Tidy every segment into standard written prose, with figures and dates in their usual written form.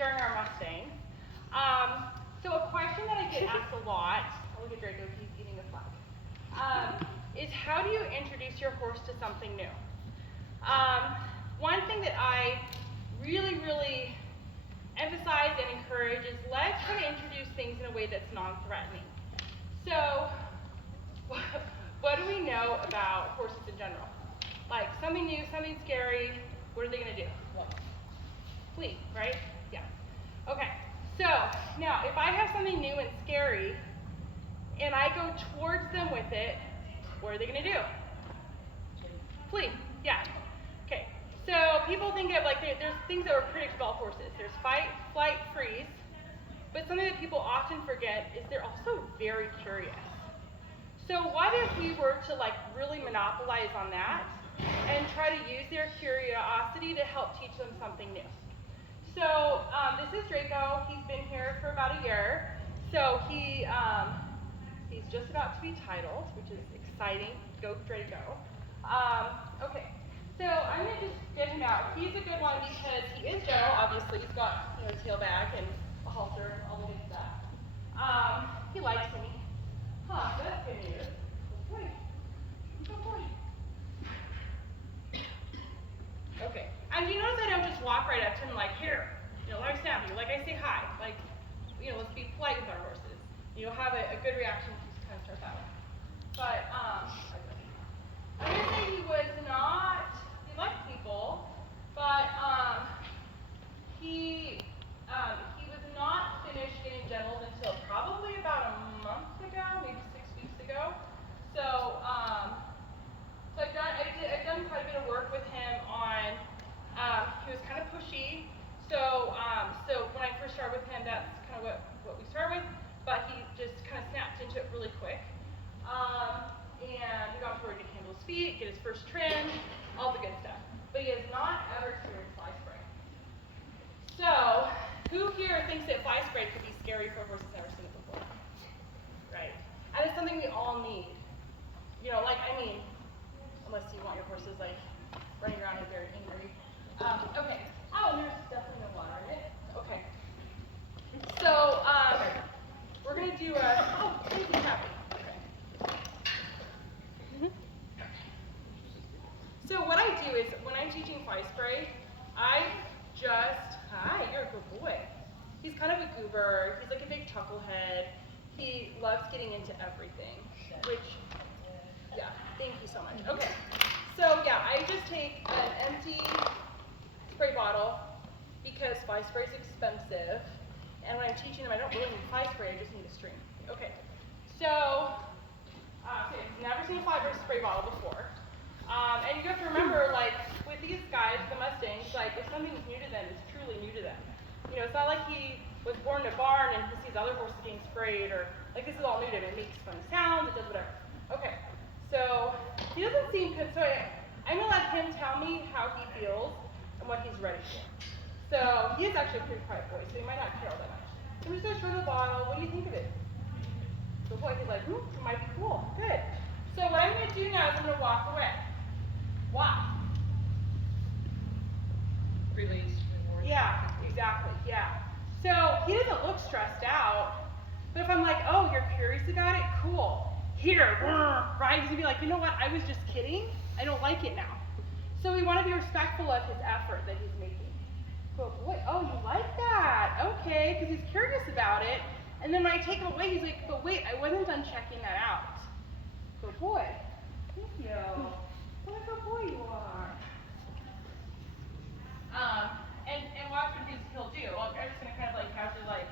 sharing our Mustangs. So a question that I get asked a lot, oh, look at Draco, he's eating a flag, is how do you introduce your horse to something new? One thing that I really emphasize and encourage is let's try to introduce things in a way that's non-threatening. So, what do we know about horses in general? Like something new, something scary, what are they going to do? Flee, right? Yeah. Okay, so now if I have something new and scary and I go towards them with it, what are they going to do? Flee, yeah. Okay, so people think of like there's things that are predictable about horses. There's fight, flight, freeze, but something that people often forget is they're also very curious. So what if we were to like really monopolize on that and try to use their curiosity to help teach them something new? So this is Draco. He's been here for about a year. So he's just about to be titled, which is exciting. Go Draco. Okay, so I'm gonna just get him out. He's a good one because he is gentle. Obviously, he's got a tail back and a halter and all the good stuff. He likes me. Huh? That's good news. Good boy. Good boy. Okay. And you notice I don't just walk right up to him like, here, let me snap you. Like I say hi. Like, let's be polite with our horses. You'll have a good reaction if you kind of start that way. But I'm gonna say he liked people, but he was not finished getting gentled until probably about a month ago, maybe 6 weeks ago. So I've done quite a bit of work with him on. He was kind of pushy. So when I first started with him, that's kind of what we started with. But he just kind of snapped into it really quick. And we got to where he could handle his feet, get his first trim, all the good stuff. But he has not ever experienced fly spray. So who here thinks that fly spray could be scary for a horse that's never seen it before? Right. And it's something we all need. Unless you want your horses like running around and very angry. Okay. Oh, there's definitely no water in it. Okay. So we're gonna do thank you, happy. Okay. So what I do is when I'm teaching fly spray, hi, you're a good boy. He's kind of a goober. He's like a big chucklehead. He loves getting into everything, which, yeah, thank you so much. Okay, so yeah, I just take an empty spray bottle because fly spray is expensive. And when I'm teaching them, I don't really need fly spray, I just need a string. Okay, so, you've never seen a fly spray bottle before. And you have to remember, like, with these guys, the Mustangs, like, if something's new to them, it's truly new to them. It's not like he was born in a barn and he sees other horses getting sprayed, or, like, this is all new to him. It makes funny sounds, it does whatever. Okay, so, he doesn't seem good, so I'm gonna let him tell me how he feels and what he's ready for. So, he is actually a pretty quiet boy, so he might not care all that much. So we're just gonna show the bottle, what do you think of it? So boy, he's like, it might be cool, good. So what I'm gonna do now is I'm gonna walk away. Why? Release, reward. Yeah, exactly, yeah. So he doesn't look stressed out, but if I'm like, oh, you're curious about it, cool. Here, right? He's gonna be like, you know what, I was just kidding, I don't like it now. So we wanna be respectful of his effort that he's making. But boy, oh, you like that, okay, because he's curious about it. And then when I take him away, he's like, but wait, I wasn't done checking that out. Good boy. Thank you. What a good boy you are. And watch what he'll do. I'm just gonna kind of like casually like,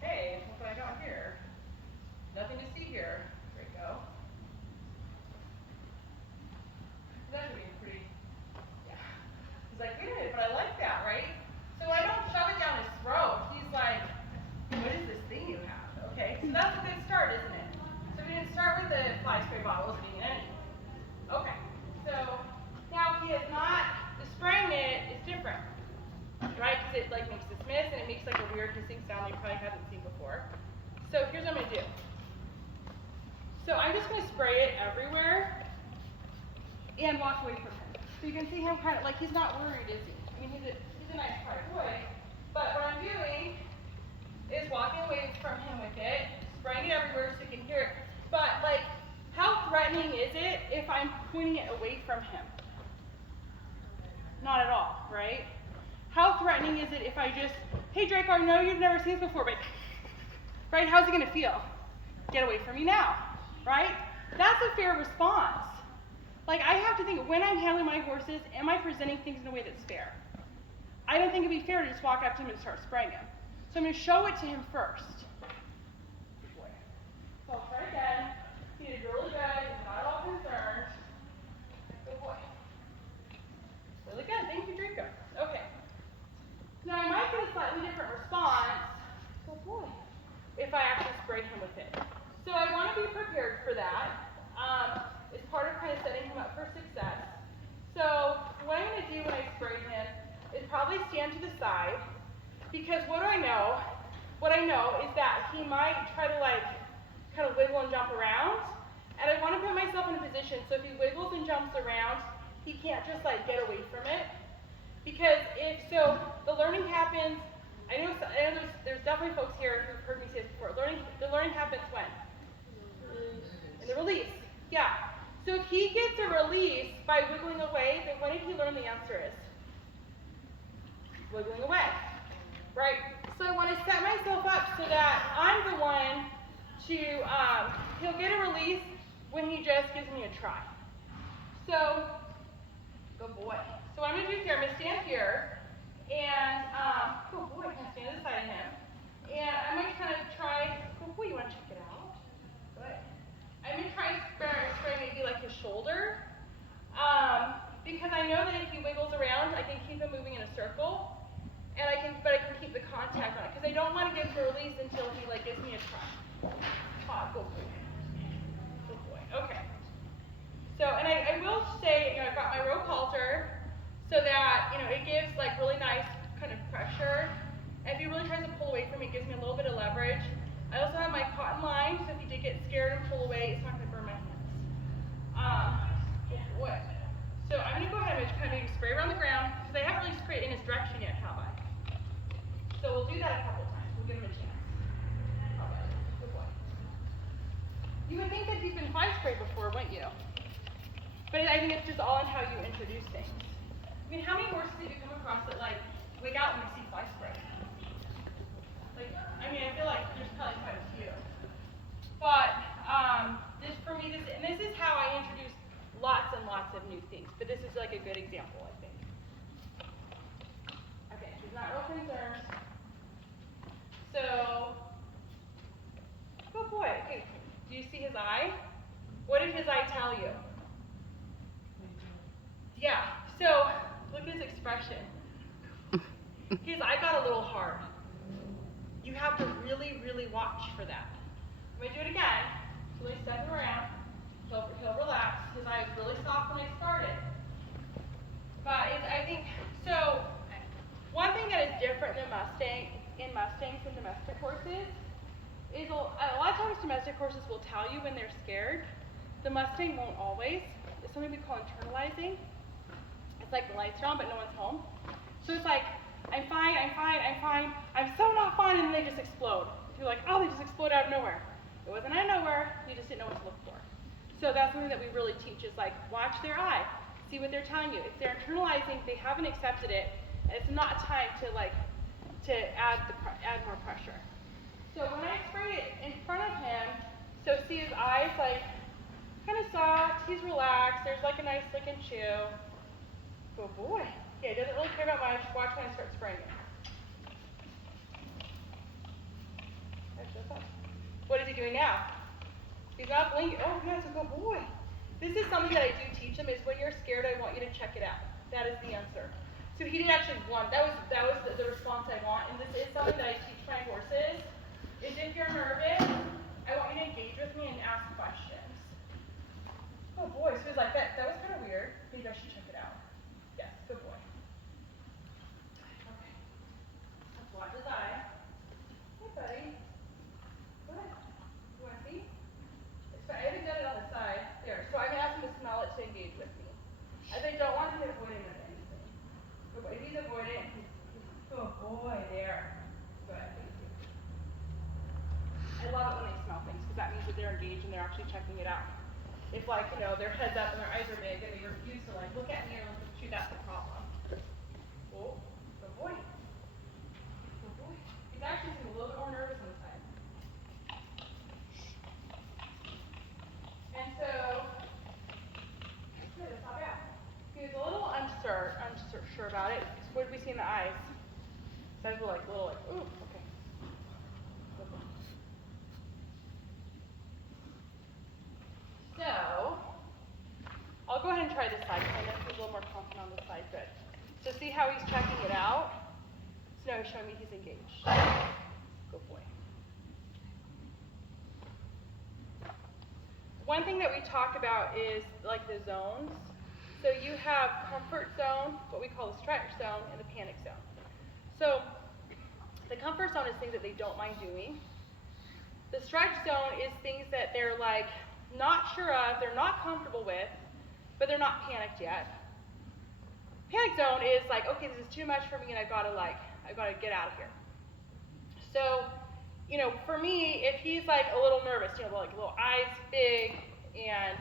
hey, look what I got here. Nothing to see here. There you go. That should be pretty, yeah. He's like, wait a minute, but I like that, right? So I don't shove it down his throat. He's like, what is this thing you have? Okay, so that's a good start, isn't it? So we didn't start with the fly spray bottles being any. Okay, so now he is not, the spraying it is different, right? Because it like makes this mist and it makes like a weird hissing sound you probably haven't seen before. So here's what I'm gonna do. So I'm just gonna spray it everywhere and walk away from him. So you can see him kind of like, he's not worried, is he? I mean, he's a nice quiet boy, but what I'm doing Not at all, right? How threatening is it if I just, hey Draco, I know you've never seen this before, but, right, how's it gonna feel? Get away from me now, right? That's a fair response. Like, I have to think, when I'm handling my horses, am I presenting things in a way that's fair? I don't think it'd be fair to just walk up to him and start spraying him. So I'm gonna show it to him first. Good boy. So I'll try again. He did really good, he's not at all concerned. Good boy. Really good, thank you, Draco. Okay. Now I might get a slightly different response, good boy, if I actually spray him with it. So I want to be prepared for that. It's part of kind of setting him up for success. So what I'm going to do when I spray him is probably stand to the side, because what do I know? What I know is that he might try to like kind of wiggle and jump around, and I want to put myself in a position so if he wiggles and jumps around, he can't just like get away from it. Because if so, the learning happens. I know there's definitely folks here who've heard me say this before. The learning happens when? In the release. Yeah. So if he gets a release by wiggling away, then what did he learn the answer is? Wiggling away. Right? So I want to set myself up so that I'm the one to, he'll get a release when he just gives me a try. So, good boy. So what I'm going to do here, I'm going to stand here, and, good boy, I'm going to stand to the side of him, and I'm going to kind of try, good boy, you want to check it out? Good. I'm going to try and spray maybe like his shoulder, because I know that if he wiggles around, I can keep him moving in a circle, and but I can keep the contact on it, because I don't want to give him a release until he like gives me a try. Good boy. Good boy. Okay. So, and I will say, I've got my rope halter, so that, it gives like really nice kind of pressure. And if he really tries to pull away from me, it gives me a little bit of leverage. I also have my cotton line, so if he did get scared and pull away, it's not going to burn my hands. Good boy. So I'm going to go ahead and kind of maybe spray around the ground, because I haven't really sprayed in his direction yet, have I? So we'll do that a couple times. We'll give him a chance. All right. Good boy. You would think that he's been fly sprayed before, wouldn't you? But I think it's just all in how you introduce things. I mean, how many horses have you come across that like wig out when they see fly spray? Like, I mean, I feel like there's probably quite a few. But this for me, this is how I introduce lots and lots of new things. But this is like a good example, I think. Okay, she's not real concerned. So, good boy. Okay, do you see his eye? What did his eye tell you? Yeah, so look at his expression. His eye got a little hard. You have to really, really watch for that. I'm going to do it again. So let me step him around. He'll relax. His eye was really soft when I started. But I think, so one thing that is different in Mustangs and domestic horses is a lot of times domestic horses will tell you when they're scared. The Mustang won't always. It's something we call internalizing. It's like the lights are on, but no one's home. So it's like, I'm fine, I'm fine, I'm fine. I'm so not fine, and then they just explode. You're like, oh, they just explode out of nowhere. It wasn't out of nowhere, you just didn't know what to look for. So that's something that we really teach is like, watch their eye, see what they're telling you. If they're internalizing, they haven't accepted it, and it's not time to like, to add more pressure. So when I spray it in front of him, so see his eyes like, kind of soft, he's relaxed, there's like a nice lick and chew. Good boy. Okay, doesn't really care about much. Watch when I start spraying it. What is he doing now? He's not blinking. Oh, that's a good boy. This is something that I do teach him is when you're scared, I want you to check it out. That is the answer. So he did actually want, that was the response I want, and this is something that I teach my horses, is if you're nervous, I want you to engage with me and ask questions. Oh boy, so he's like, that was kind of weird. Maybe I should check it out. Yes, good boy. Okay. Let's watch his eye. Hey, buddy. Good. You want to see? I haven't done it on the side. There. So I'm going to ask him to smell it to engage with me. As I don't want him to avoid it with anything. Good boy. If he's avoiding, good boy. There. Good. Thank you. I love it when they smell things because that means that they're engaged and they're actually checking it out. If like, their head's up and their eyes are big and they refuse to like look at me or look at you, that's the problem. Sides were like little, like, ooh, okay. So, I'll go ahead and try this side because I know he's a little more confident on this side. Good. So see how he's checking it out? So now he's showing me he's engaged. Good boy. One thing that we talked about is like the zones. So you have comfort zone, what we call the stretch zone, and the panic zone. So the comfort zone is things that they don't mind doing. The stretch zone is things that they're like not sure of, they're not comfortable with, but they're not panicked yet. Panic zone is like, okay, this is too much for me and I've got to get out of here. So, for me, if he's like a little nervous, like little eyes big and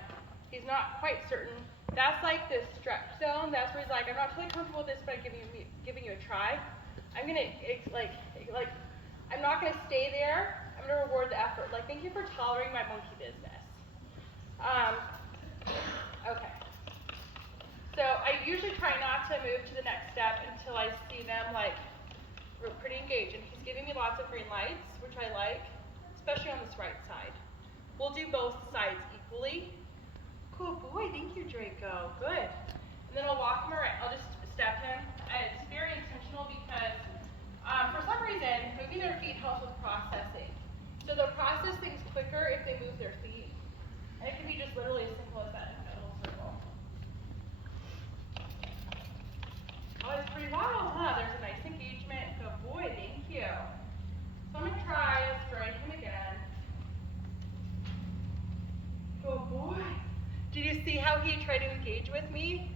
he's not quite certain, that's like the stretch zone. That's where he's like, I'm not totally comfortable with this, but I'm giving you a try. I'm not gonna stay there. I'm gonna reward the effort. Like, thank you for tolerating my monkey business. Okay. So I usually try not to move to the next step until I see them like we're pretty engaged. And he's giving me lots of green lights, which I like, especially on this right side. We'll do both sides equally. Cool boy, thank you, Draco. Good. And then I'll walk him around. I'll just step him. And it's very intentional because for some reason, moving their feet helps with processing. So they'll process things quicker if they move their feet. And it can be just literally as simple as that little circle. Oh, it's pretty wild, huh? There's a nice engagement. Good boy, thank you. So I'm going to try spraying him again. Good boy. Did you see how he tried to engage with me?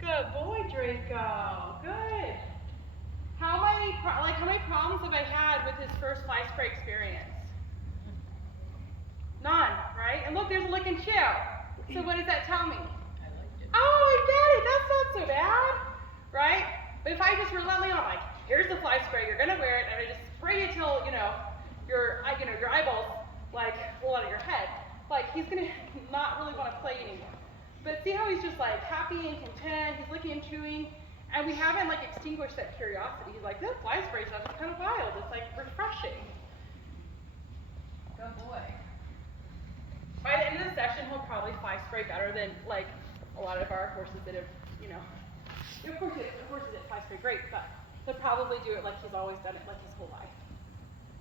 Good boy, Draco. Good. How many problems have I had with his first fly spray experience? None, right? And look, there's a lick and chill. So what does that tell me? I liked it. Oh, I get it. That's not so bad, right? But if I just relentlessly, I'm like, here's the fly spray. You're gonna wear it, and I just spray you till your eyeballs like roll out of your head. Like he's gonna not really want to play anymore. But see how he's just like happy and content. He's licking and chewing, and we haven't like extinguished that curiosity. He's like, this fly spray stuff is kind of wild. It's like refreshing. Good boy. By the end of the session, he'll probably fly spray better than like a lot of our horses that have, of course he didn't fly spray great, but he'll probably do it like he's always done it like his whole life.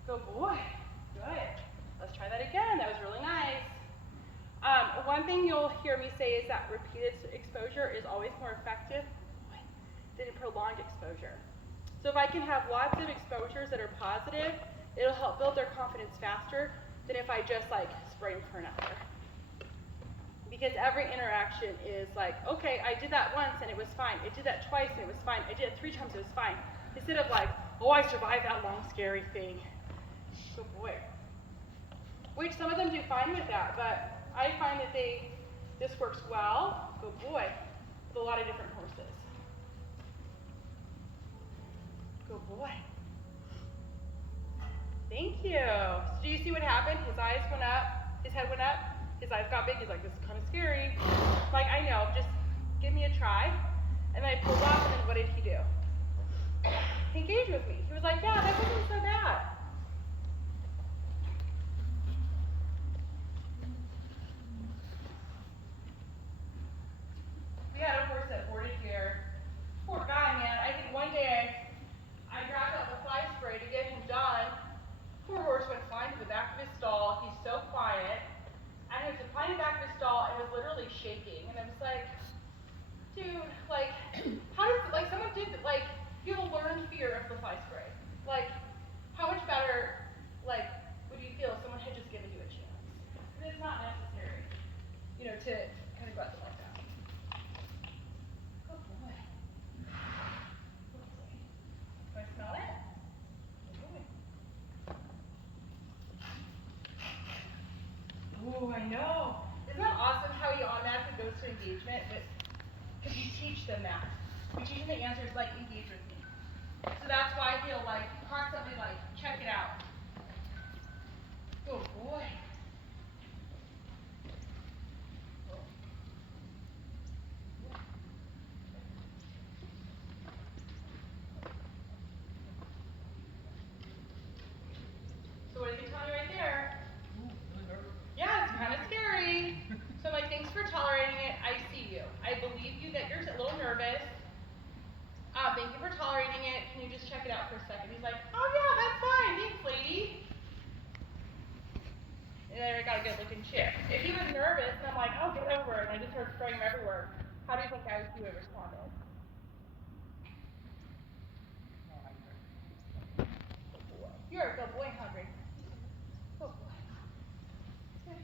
Good boy. Good. Let's try that again. That was really nice. One thing you'll hear me say is that repeated exposure is always more effective than prolonged exposure. So if I can have lots of exposures that are positive, it'll help build their confidence faster than if I just like spray them for an hour. Because every interaction is like, okay, I did that once and it was fine. I did that twice and it was fine. I did it 3 times, it was fine. Instead of like, oh, I survived that long, scary thing. Good boy. Which some of them do fine with that, but I find that this works well, good boy, with a lot of different horses. Good boy. Thank you. So do you see what happened? His eyes went up, his head went up, his eyes got big. He's like, this is kind of scary. Like, I know, just give me a try. And then I pulled off, and then what did he do? He engaged with me. He was like, yeah, that wasn't so bad. We had a horse that boarded here. Poor guy, man. I think one day I grabbed out the fly spray to get him done. Poor horse went flying to the back of his stall. He's so quiet. And he was flying to the back of his stall and was literally shaking. And I was like, dude, like, how does, like, someone did, like, you have a learned fear of the fly spray. Like, how much better, like, would you feel if someone had just given you a chance? Because it's not necessary, to kind of go out there like that. Good boy. Good boy. Can I smell it? Good boy. Ooh, I know. Isn't that awesome how he automatically goes to engagement? Because you teach them that. You teach them the answers like engage with me. So that's why he'll like constantly like check it out. Good boy. like, oh yeah, that's fine, thanks, lady. And then I got a good looking chick. If he was nervous, and I'm like, oh, get over it, and I just started spraying him everywhere, how do you think he would have responded? You're a good boy, Hungry. Good boy. Good.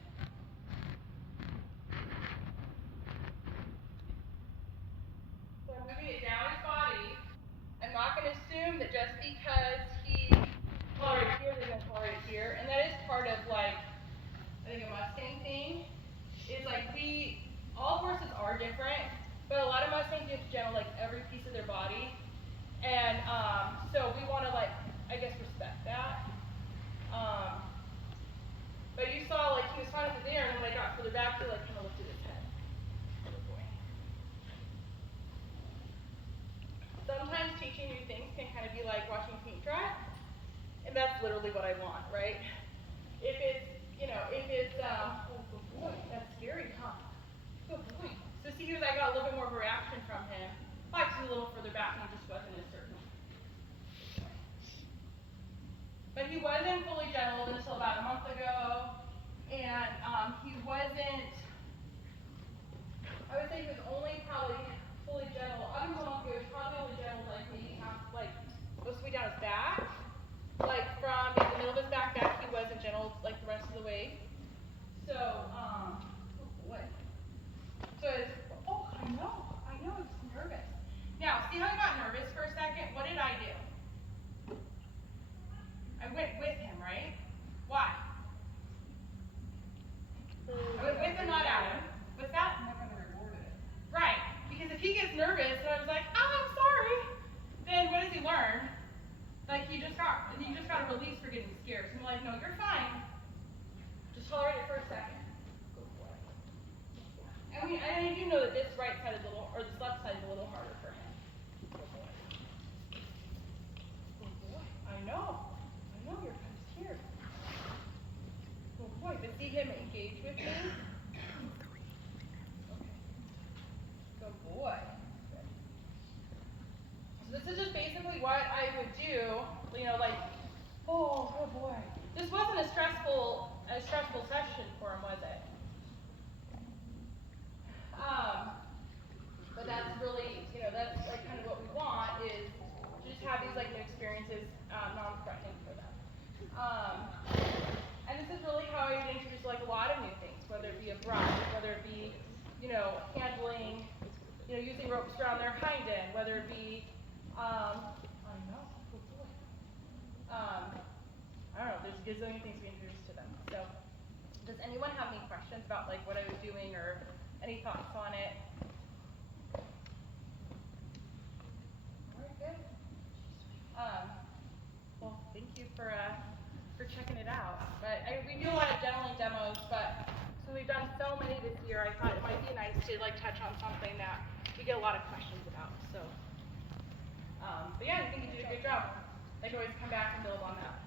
So I'm moving it down his body. I'm not going to assume that just because he tolerates here, they're going to tolerate it here. And that is part of, like, I think a Mustang thing. Is like all horses are different, but a lot of Mustangs you have to gentle like every piece of their body. And so we want to, like, I guess, respect that. But you saw, like, he was fine with it there, and then when I got further back, he, like, kind of lifted his head. Good boy. Sometimes teaching new things can kind of be like watching paint dry, and that's literally what I want, right? If it's, oh, good boy, that's scary, huh? Good boy. So see, here I got a little bit more of a reaction from him. Like, he's a little further back, and he just wasn't as certain. But he wasn't fully gentled until about a month ago, and he wasn't, I would say he was only probably fully gentled, up until a month ago, he was probably only gentled like maybe half, like, most of the way down his back. Like, from the middle of his back, he wasn't gentled, like, the rest of the way. So, oh boy. So it's, oh, I know, I was nervous. Now, see how I got nervous for a second? What did I do? I went with him, right? Why? I went with him, not at him. What's that? I'm not going to reward it. Right. Because if he gets nervous and I was like, oh, I'm sorry, then what does he learn? Like, you just got a release for getting scared. So I'm like, no, you're fine. Just tolerate it for a second. I mean, I do know that this right side is a little, or this left side is a little harder for him. Good boy. Good boy. I know you're kind of scared. Good boy. But see him engage with me? Okay. Good boy. So this is just basically what I would do, like, oh, good boy. This wasn't a stressful session for him, was it? But that's really, that's like kind of what we want is to just have these like new experiences, non-threatening for them. And this is really how I would introduce like a lot of new things, whether it be a brush, whether it be, handling, using ropes around their hind end, whether it be, I don't know, there's a gazillion things we introduce to them. So, does anyone have any questions about like what I was doing or any thoughts on it? All right, good. Well, thank you for checking it out. But we do a lot of gentling demos, but since we've done so many this year, I thought it might be nice to like touch on something that we get a lot of questions about. So, but yeah, I think you did a good job. I can always come back and build on that.